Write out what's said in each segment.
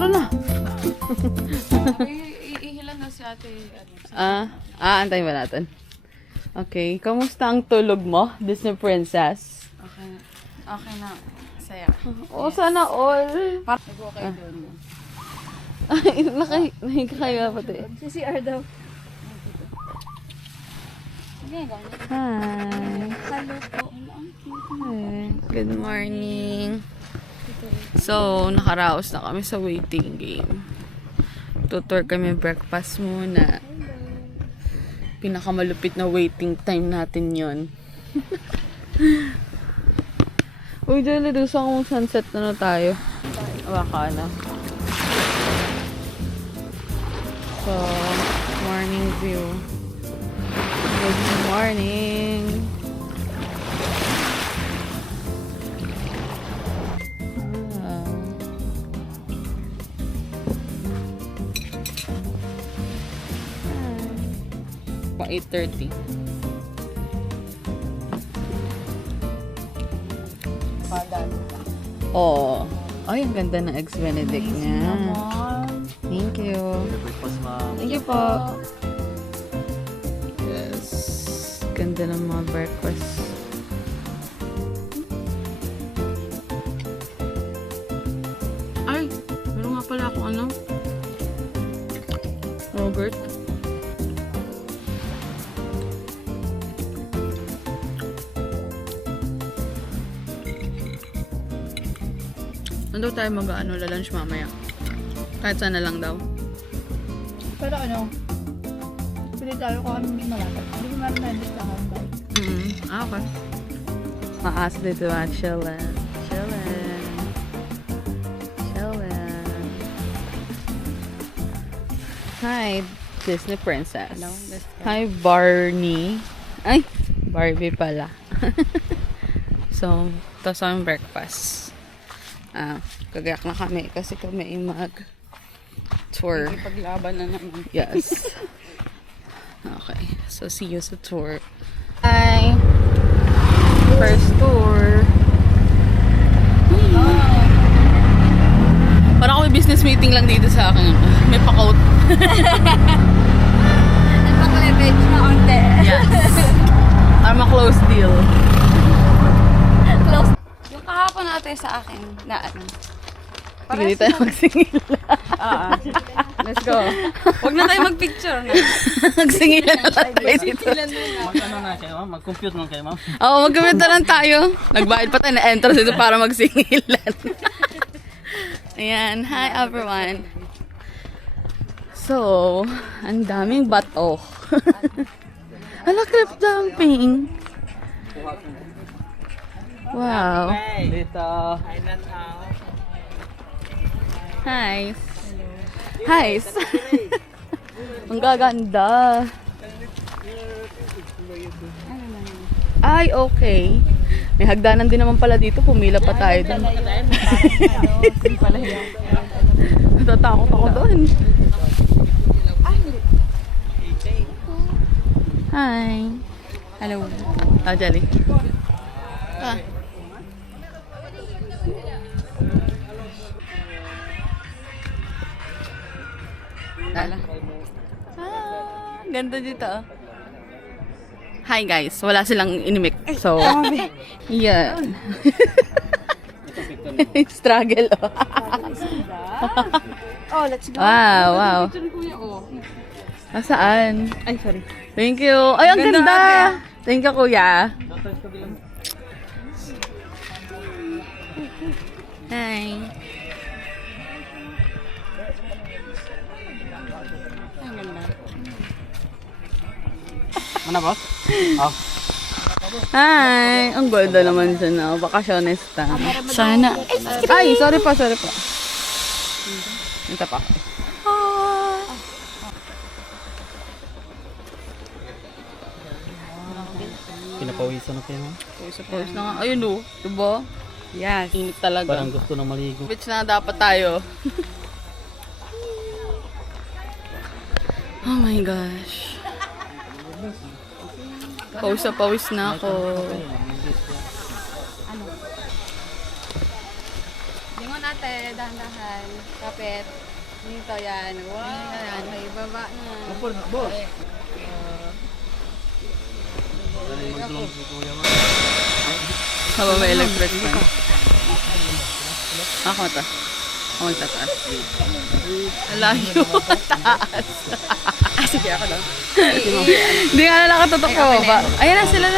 Tara na. Ihilan na si ate. Antayin ba natin? Okay, kamusta ang tulog mo, Disney Princess? Okay na. Saya. Oh, sana all. Nag-okay doon. Ay, nakikaya pati. CCR daw. Hi. Hello po. Hi. Good morning. So, nakaraos na kami sa waiting game. Tutor kami breakfast muna. Pinakamalupit na waiting time natin yon. Uy, dyan na doon sa kung sunset na tayo. Baka na. So, morning view. Good morning. Wow. 8:30. Oh. Ay, ang ganda ng eggs benedict niya. Thank you. Thank you po. Yes. Ganda ng mga breakfast. Ay, meron nga pala akong ano? Yogurt. Ano daw tayo lunch mamaya? Kahit sana lang daw. Pero ano, pili tayo kung ano may malapit. Hindi ko naman nandito sa hanggang. Okay. Maas dito chillin'. Hi, Disney Princess. Hello, Hi, Barney. Ay, Barbie pala. So, ito sa aming breakfast. Kagayak na kami kasi kami mag-tour. Paglaban na naman. Yes. Okay. So, see you sa tour. Hi! First tour. Parang ako may business meeting lang dito sa akin. May pa-coat. Nagpaka-leverage na onte. Yes. I'm a close deal. Close. Yung kahapon natin sa akin na ano. Hindi tayo magsingil. Let's go. Huwag na tayo mag-picture na. Magsingil na lang tayo dito. Mag-ano na kayo, ma'am? Mag-compute lang kayo, ma'am? Oo, mag-commit na lang tayo. Nagbayad pa tayo na entrance dito para magsingilan. Ayan. Hi, everyone. So, ang daming bato. Hala, cliff jumping. Wow. Dito. Hi. Hi. Ang gaganda. Ay, okay. May hagdanan din naman pala dito. Pumila pa tayo doon. Natatakot ako doon. Hi. Hello. Jelly. Ganda dito. Hi guys, wala silang inimik. So, yan. Struggle. Oh, let's go. Wow. Nasaan? Ay, sorry. Thank you. Ay, ang Ganda, ganda. Thank you, kuya. Hi. Ano, boss? Oh. Hi. Ang ganda naman siya na. Bakasyonista. Sana. Ay, sorry pa. Ito pa. Pinapawisan na kayo, ma'am? Pawis na nga. Ayun o. Diba? Yes. Init talaga. Parang gusto nang maligo. Beach na dapat tayo. Oh my gosh. Pawis na ako. Lingon ate, dahan-dahan. Kapit. Dito yan. Wow. Yan. May baba na. Kapor na, boss. Magdulong si kuya mo. Haba may electric fan. Ako ito. Ako magtataas. Layo. Taas. Sige ako daw. Hindi nga na nakatutok ko. Ayan na sila na.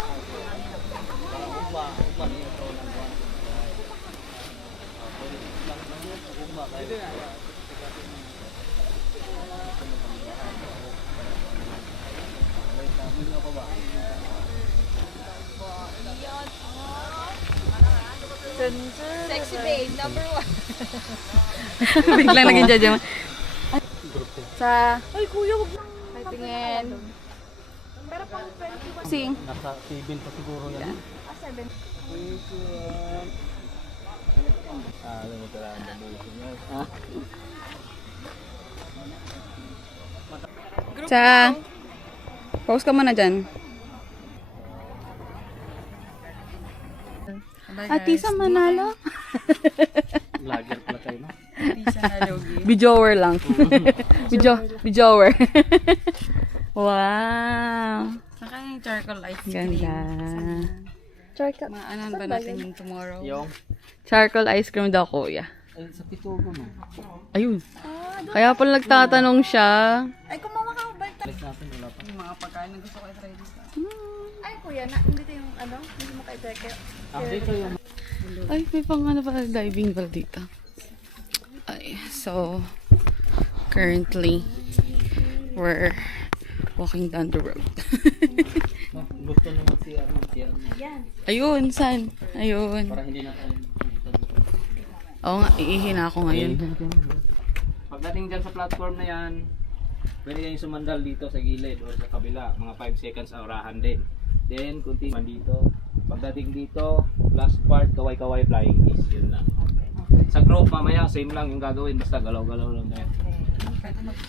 Sexy babe, number 1. Biglang naging judge mo. Sa Ay, kuya, wag lang. tingin. Pero pang 21. Sing. Nasa 7 pa siguro yan. 7. Alam mo talaga. Sa. Pause ka muna dyan. Ati sa Manalo. Lager pala kayo, no? Bijower lang. Bijower. Wow. Saka yung charcoal ice cream. Ganda. Charka. Maanan ba natin yung tomorrow? Yung, Charcoal ice cream daw, kuya. ay, sa Pitugo, no? Ayun. Kaya pala nagtatanong siya. Ay, kumawa ka ba? Balik natin, wala pa. Yung mga pagkain na gusto ko i-try dito. Ay, kuya, dito yung ano? Hindi mo kay-peke. Dito yung Ay, may pang ano pala, diving pala dito. Ay, so, currently, we're walking down the road. gusto naman si ano. Ayun, saan? Ayun. Para hindi na tayo. Oo nga, iihin ako ngayon. Pagdating dyan sa platform na yan, pwede kayong sumandal dito sa gilid o sa kabila. Mga 5 seconds aurahan din. Then, continue man dito. Pagdating dito, last part, kaway-kaway flying kiss. Yun lang. Sa group, mamaya, same lang yung gagawin. Basta galaw-galaw lang tayo.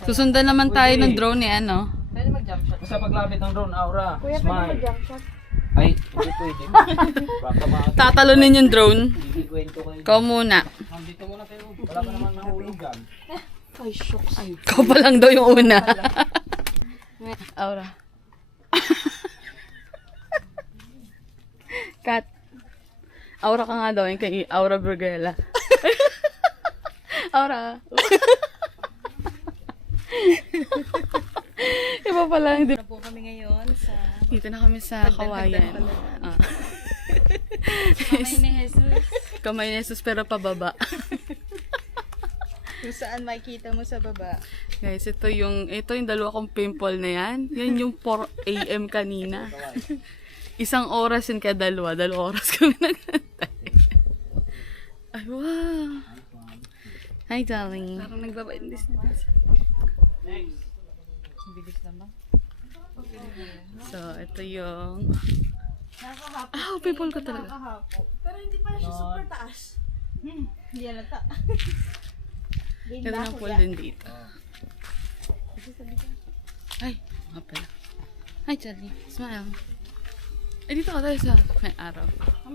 Susundan naman tayo ng drone ni ano. Pwede mag-jump shot. Basta paglapit ng drone, aura, Kuya, pwede smile. mag-jump shot. Ay, hindi pwede. Baka Tatalunin yung drone. hindi kwento kayo. Ikaw muna. Dito muna kayo. Wala pa naman nahulugan. Ay, shucks. Ay. Ikaw pa lang daw yung una. Aura. Kat. Aura ka nga daw yung kay Aura Bruguela. Aura. Iba pala. Hindi. Po kami ngayon sa Dito na kami sa Kawayan. Ah. Kamay ni Jesus. Kamay ni Jesus pero pababa. Kung saan makikita mo sa baba. Guys, ito yung dalawa kong pimple na yan. Yan yung 4 AM kanina. Isang oras yun kaya dalawa oras kami nagantay. Ay, wow. Hi, darling. Parang nagbaba-indis na. Next. Bilis naman. So, ito yung... pimple ko talaga. Pero hindi pa siya super taas. Hindi alata. Ito ng pool din dito. Ay, nga pala. Hi, Charlie. Smile. Ay, dito ka tayo sa may araw.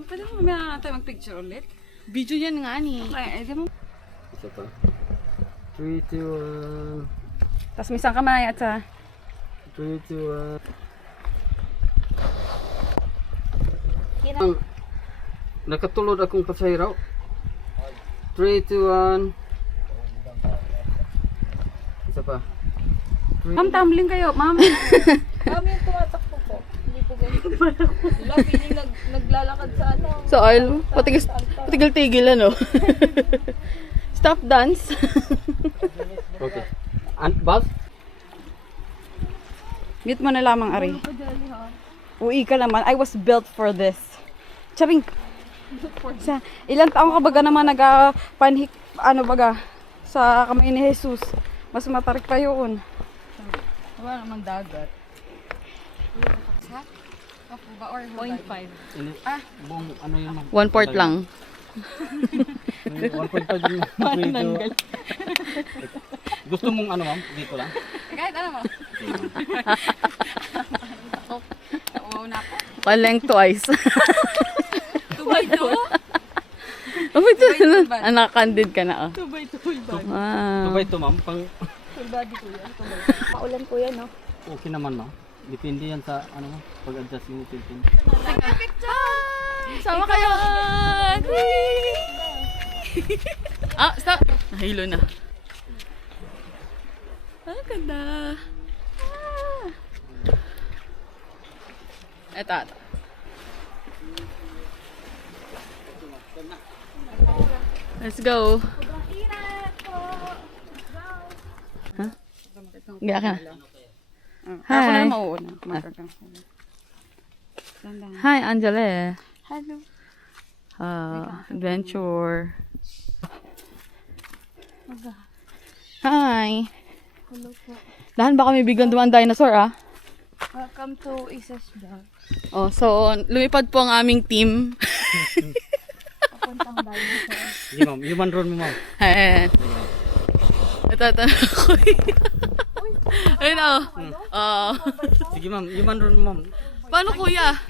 Pwede mo mamaya tayo mag-picture ulit? Video yan nga ni. Okay, di mo. Isa pa. 3, 2, 1. Tapos may isang kamay at sa... 3, 2, 1. Nakatulod akong pasayraw. 3, 2, 1. Isa pa. Ma'am, tumbling kayo, ma'am. Kami yung tumatakbo po. Hindi po ganito. Wala, piling naglalakad sa ano. Sa oil. Patigil-tigil ano. Stop dance. Okay. Bas? Mute mo na lamang, Ari. Uwi ka naman. I was built for this. Charing. Sa ilang taong ka baga naman nag-panhik, ano baga, sa kamay ni Jesus. Mas matarik pa yun. Wala namang dagat. Opo ba? Or 0.5? Buong ano yun? 1/4 lang. 1.5 din. Medyo. Gusto mong ano ma'am? Dito lang? Kahit ano mo. Nauwaw na ako. Paleng twice. 2x2? Oh, wait, Nakakandid ka na, oh. Tubay ito, ma'am. Pang... Paulan po yan, no? Okay naman, ma'am. Depende yan sa, pag-adjust yung tilting. Sama kayo! Stop! Nahilo na. Ganda. Eto. Let's go. Huh? Gaya ka na. Ako na Hi. mauuna. Hi, Angela. Hello. Adventure. Hi. Hello po. Dahan baka may biglang dumaan dinosaur, ah. Welcome to Isa's Vlog. Oh, so lumipad po ang aming team. Papuntang dinosaur. Hindi, ma'am. Human run mo, ma'am. Ayan. Ito. Ayun, oh. Oh. Sige, ma'am. Human run mo, ma'am. Paano, kuya?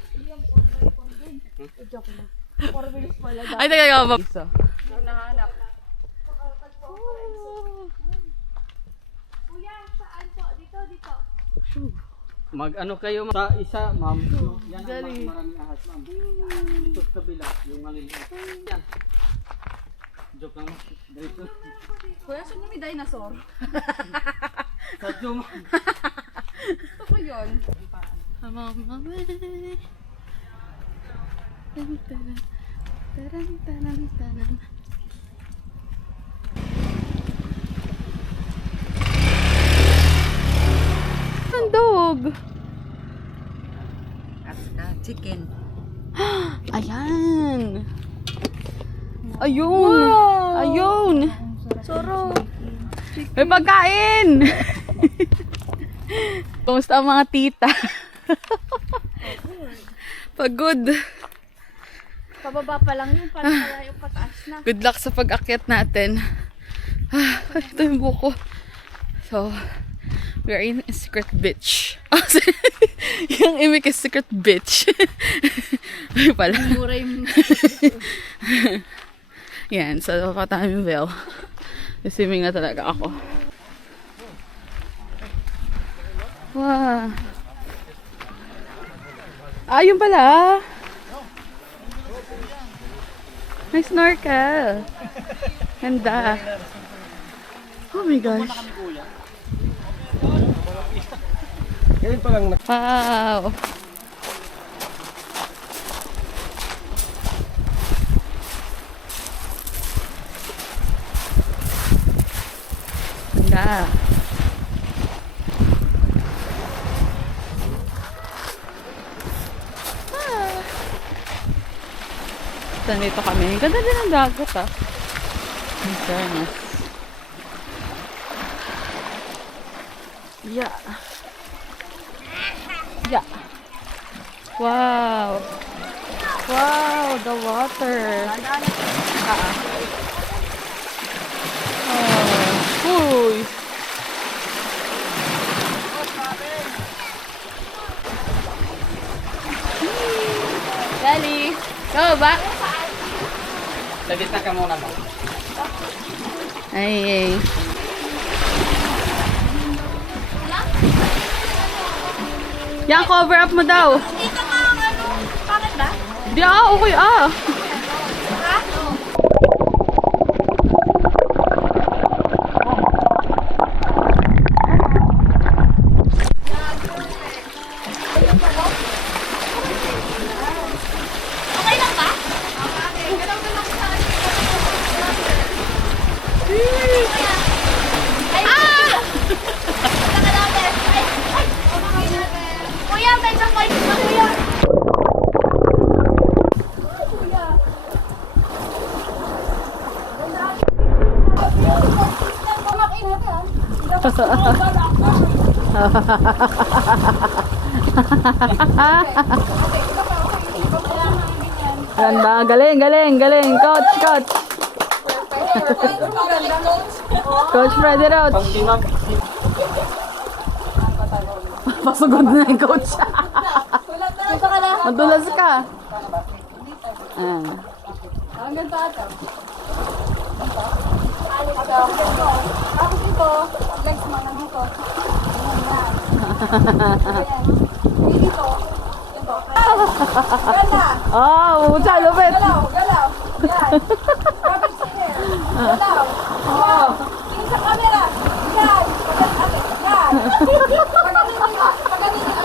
Joke lang. 4 minutes pala. Ay, teka ba? Nahanap. Kuya, saan po? Dito. Mag-ano kayo sa isa, ma'am. Yan ang maraming ahas, ma'am. Dito sa kabila, yung maliliit. Yan. Joke lang, ma'am. Dito. Kuya, saan may dinosaur? Sa Diyo, ma'am. Ito ko yun. Dog. Chicken. Ayan. Ayun. Ayun. Soro. May pagkain. Kumusta ang mga tita? Pagod. Pababa pa lang yun. Paano kaya yung pataas na? Good luck sa pag-akyat natin. Ito yung buko. So, we are in a secret beach. Yung imik is secret beach. Ay pala. Mura yung... Yan, so kataming Vel. Swimming na talaga ako. Wow. Yun pala. May snorkel. Ganda. Oh my gosh. Ganyan pa lang. Wow. Ganda. Nandito kami. Ganda din ang dagat, ah. In fairness. Yeah. Yeah. Wow. Wow, the water. Oh. Uy. Dali. Go ba? Labis na ka muna, ma'am. Ay. Yan, cover up mo daw. Dito nga ang ano. Bakit ba? Di, okay, Okay lang ba? Kuya, medyo point na kuya. Ganda. Galing. Coach. Coach Freddy Roach. Pangti, ma'am. Pasugod na yung coach. Dito ka na. Madulas ka. Hanggang taas. Tapos ito, legs mo nandito. Ayan. Dito. Ito. Ganda. Oh, lupit. Galaw. Yan. Kapit sa hair. Galaw. Yan. Tingin sa camera. Yan. Yan. Pagaling nyo.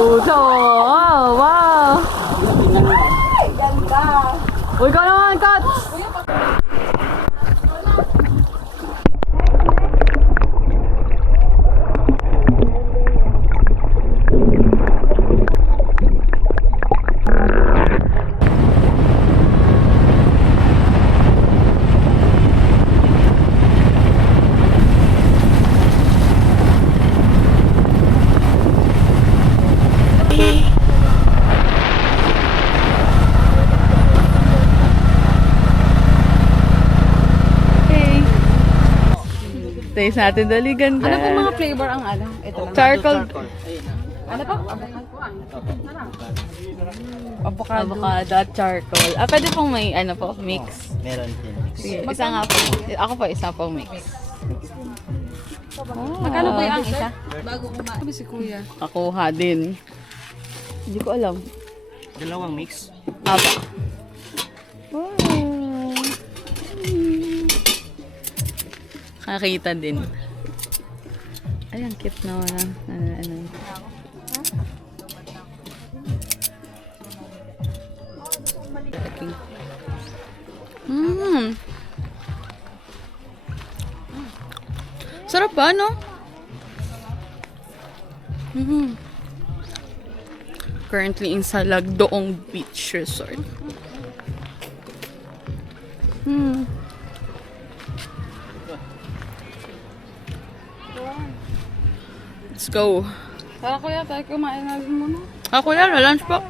Wow! Ay, ganda. Uy, ikaw naman, Kat! Taste natin, dali, ganda. Ano po mga flavor ang ano? Ito lang. Charcoal. Ano po? Avocado. Avocado at charcoal. Ah, pwede pong may, ano po, mix. Meron din. Sige, isa nga po. Ako po, isa pong mix. Magkano po yung isa? Bago kumain. Sabi si kuya. Nakuha din. Hindi ko alam. Dalawang mix. Aba. Kakita din. Ay, ang cute na wala. Ano. Sarap ba, no? Currently in Salagdoong Beach Resort. Let's go. Tara kuya, tayo kumain na rin muna. Kuya, lunch po.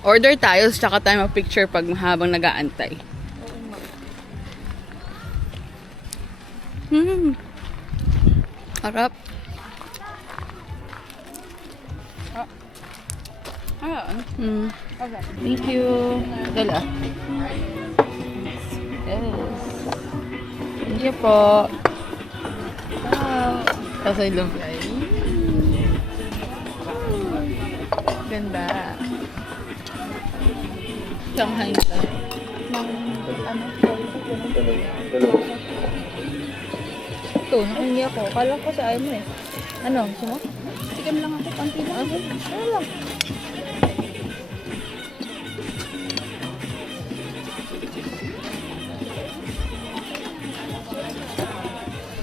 Order tayo, tsaka tayo mag-picture pag habang nag-aantay. Harap. Ayan. Thank you. Dala. Yes. Thank you po. Wow. Kasi lumpia. Ganda. Shanghai na. Ito, nakangi ako. Kala ko sa ayaw mo eh. Ano, gusto mo? Tikim lang ako, panti lang. Ano lang?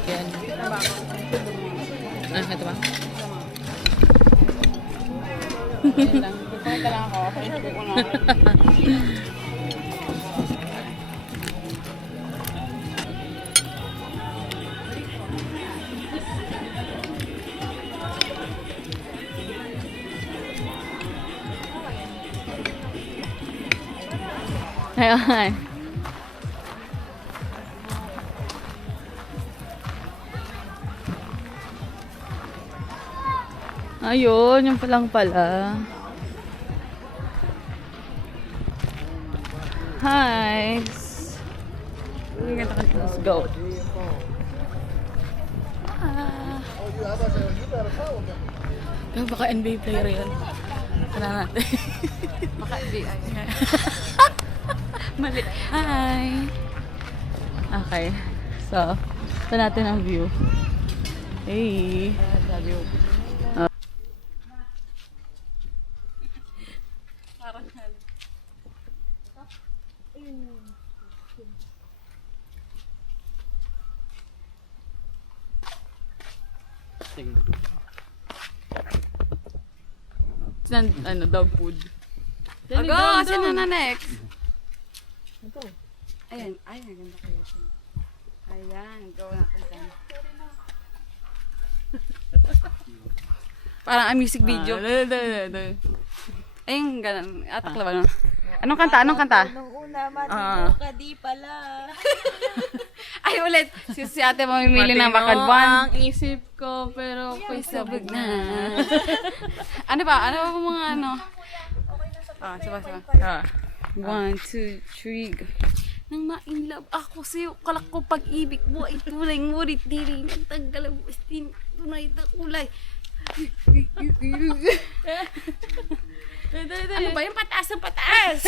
Yan. Ito ba? Yan lang. Pagpapita lang ako. Facebook ko na. Ayun. Ayun, yung palang pala. Hi. Let's go. Pero baka NBA player yan. Sana natin. Baka FBI. Mali. Hi. Okay. So, ito natin ang view. Hey. Ano, dog food. Go! Sino na next? Ayan. Ay, naganda kayo. Ayan. Go na ako dyan. Parang a music video. Ayun, ganun. Atakla ba no? Anong kanta? Anong kanta? Nung una, matino ka di pala. Ay, ulit. Si ate mamimili ng Matino bakal buwan. ang isip ko, pero ako'y sabog na. Ano ba? Ano ba mga ano? Saba. 1, 2, 3. Nang ma-inlove ako sa'yo, kalak ko pag-ibig mo ay tunay, ngunit di rin ang tanggalabos din tunay na kulay. Ano ba yung pataas ng pataas?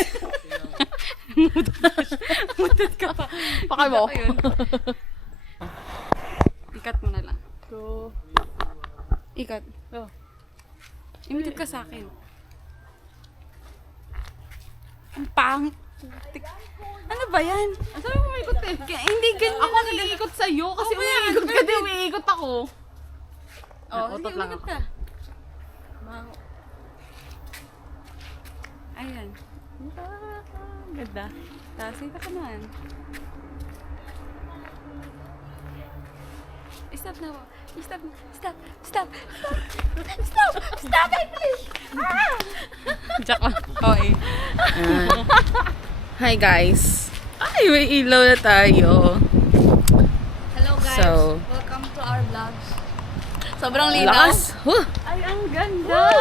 Mutot ka pa. Pakay mo. Ikat mo na lang. Ikat. Imitit ka sa akin. Ang pangit. Ano ba yan? Sabi mo umikot eh. Hindi ganyan. Ako nag-iikot sa'yo kasi umiikot ka din. Umiikot ako. Utot lang ako. Ayan. Ganda. Tapos ito ka naman. Stop na. Stop it, please. Jack lang. Okay. Hi guys. Ay, may ilaw na tayo. Hello guys, So, welcome to our vlogs. Sobrang linaw. lakas. Huh. Ay, ang ganda.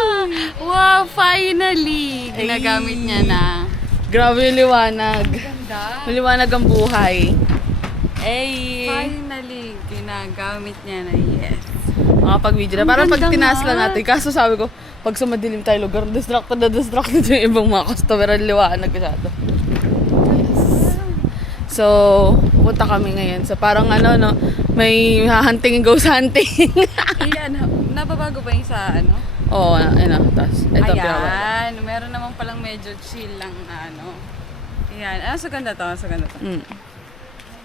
Wow, finally. Ginagamit niya na. Grabe yung liwanag. Ganda. Maliwanag ang buhay. Ay. Finally, ginagamit niya na. Yes. Makapag-video na. Parang pag tinaas lang natin. Kaso sabi ko, pag sumadilim tayo lugar, distracted yung ibang mga customer. Ang liwanag masyado. Yes. So, punta kami ngayon. So, parang ano, no, may hunting, ghost hunting. Ayan, nababago ba yung sa ano? Oo, ano, tapos, ito pinababa. Ayan, meron naman palang medyo chill lang na ano. Ayan, sa ganda to, sa ganda to.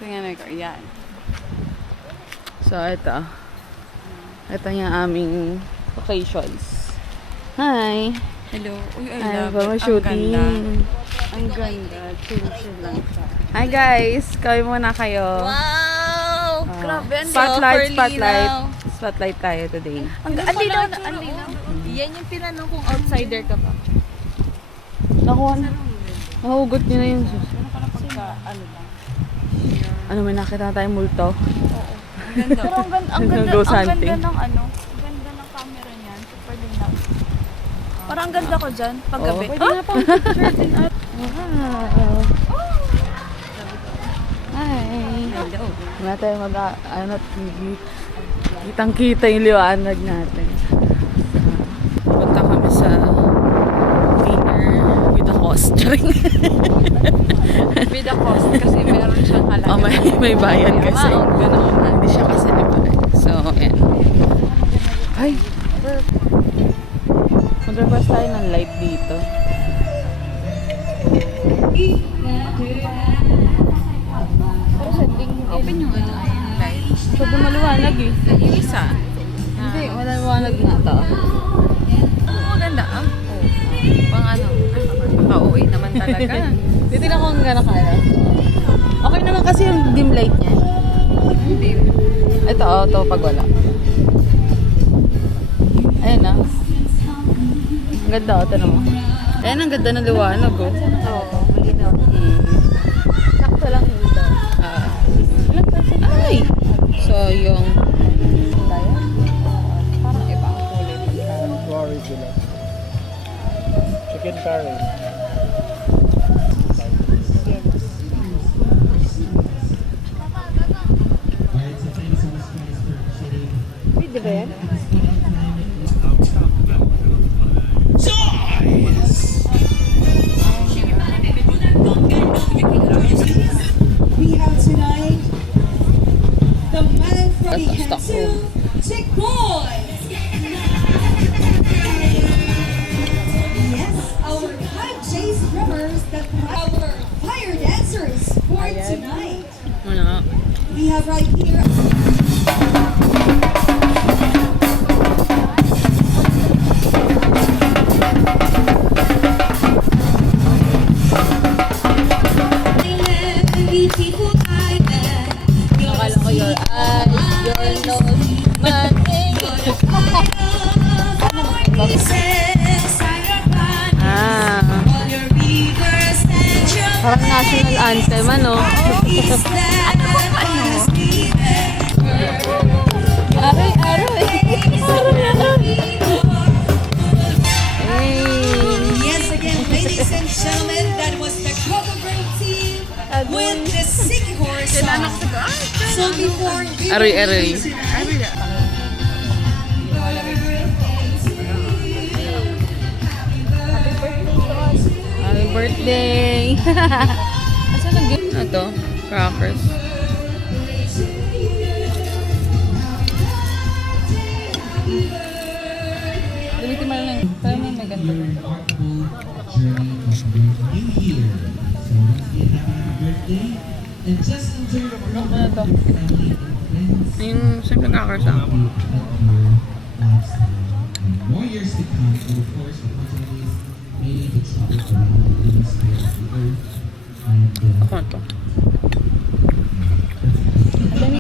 Tingnan ko, ayan. So, ito. Ito yung aming locations. Hi! Hello. Uy, I Ay, love ba it. shooting? Ang ganda. Chill lang siya. Hi guys! Kawin muna kayo. Wow! Grabe, ang Spotlight, super spotlight. linaw. Spotlight tayo today. Ang linaw na, ang linaw. Yan yung tinanong kung outsider ka pa. Nakuha na. Nahugot niyo na yun. Ano ka na pagka, ano lang. Ano, may nakita na tayong multo? Ang ganda. Pero ang ganda, Ghost ang hunting. ganda ng ano, ang ganda ng camera niyan. Super linaw. Parang ang ganda ko dyan, pag gabi. Pwede na pang picture din. Wow! Hi! Hello. Wala tayo kitang-kita yung liwanag natin. Punta kami sa dinner with the host. With the cost kasi meron siyang halaga. Oh, may bayad kasi. Hindi siya kasi libre. So, yan. Ay! Mag-request tayo ng light dito. Pero sa ding open yung ano, yung light. So, maliwanag eh. Yung isa. Hindi, maliwanag na ito. Oo, ganda. Pang ano, paka-OA naman talaga. Titignan ko kung gano'n kaya. Okay naman kasi yung dim light niya. Hindi. Ito, ito pag wala. Ayan na. Ang ganda, ito naman. Ayan, ang ganda ng liwanag, oh. Oo, malinaw. Sakto lang yun daw. Ay! So, yung... Parang iba ang kulay. Curry sila. Chicken curry. Pwede ba yan? We have tonight the man from the Stop. Kansu, Chick Boys. Yes, our 5 drummers, our fire dancers for tonight. Ano? We have right here. Akala ko your eyes, your nose, man, Ah, parang national anthem, ano? Aray, aray. So before we Aroy-aroy. Happy birthday! Asan ang gift? Ano to? Crackers. Gamitin mo lang. Try mo may ganda. Ano to? Yung simple crackers ako. More years to come, and of course, unfortunately, maybe the trouble around things here on the earth. And Ako to.